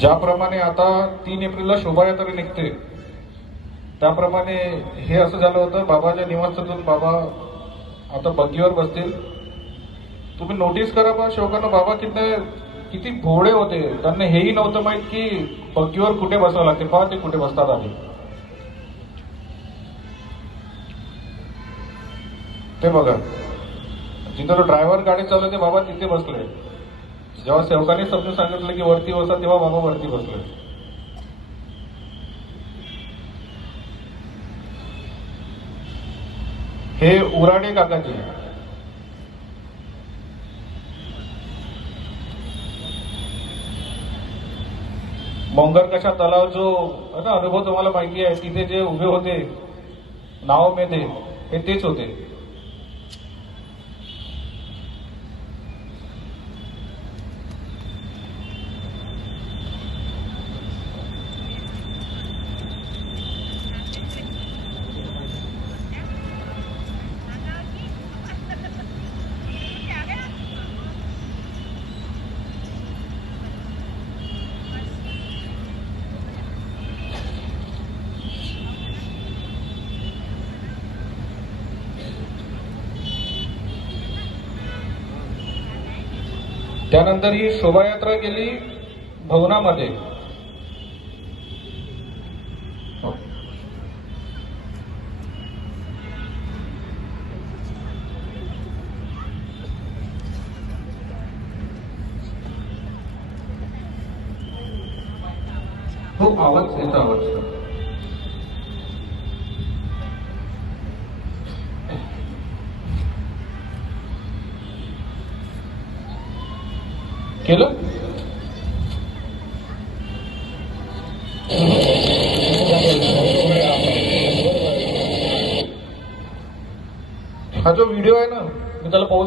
ज्याप्रमाणे आता 3 एप्रिलला शोभायात्रा निघते त्याप्रमाणे हे असं झालं होतं, बाबाच्या निवासातून बाबा आता बग्गीवर बसतील. तुम्ही नोटीस करा बा शोकानं, बाबा किती भोळे होते. त्यांना हेही नव्हतं माहित की बग्गीवर कुठे बसावं लागते. पहा ते कुठे बसतात आधी ते बघा. जिथं ड्रायव्हर गाडी चालवते बाबा तिथे बसले. जेव्हा सेवकाने समजून सांगितलं की वरती बसा तेव्हा बाबा वरती बसले. हे उराडे काकाजी. मोंगरकशा तलाव जो ना अनुभव तुम्हाला माहिती आहे, तिथे जे उभे होते नाव मेधे हे तेच होते. त्यानंतर ही शोभायात्रा गेली भवनामध्ये. हो आवाज येतो आवाज. केलं हा जो व्हिडिओ आहे ना मी त्याला पाऊस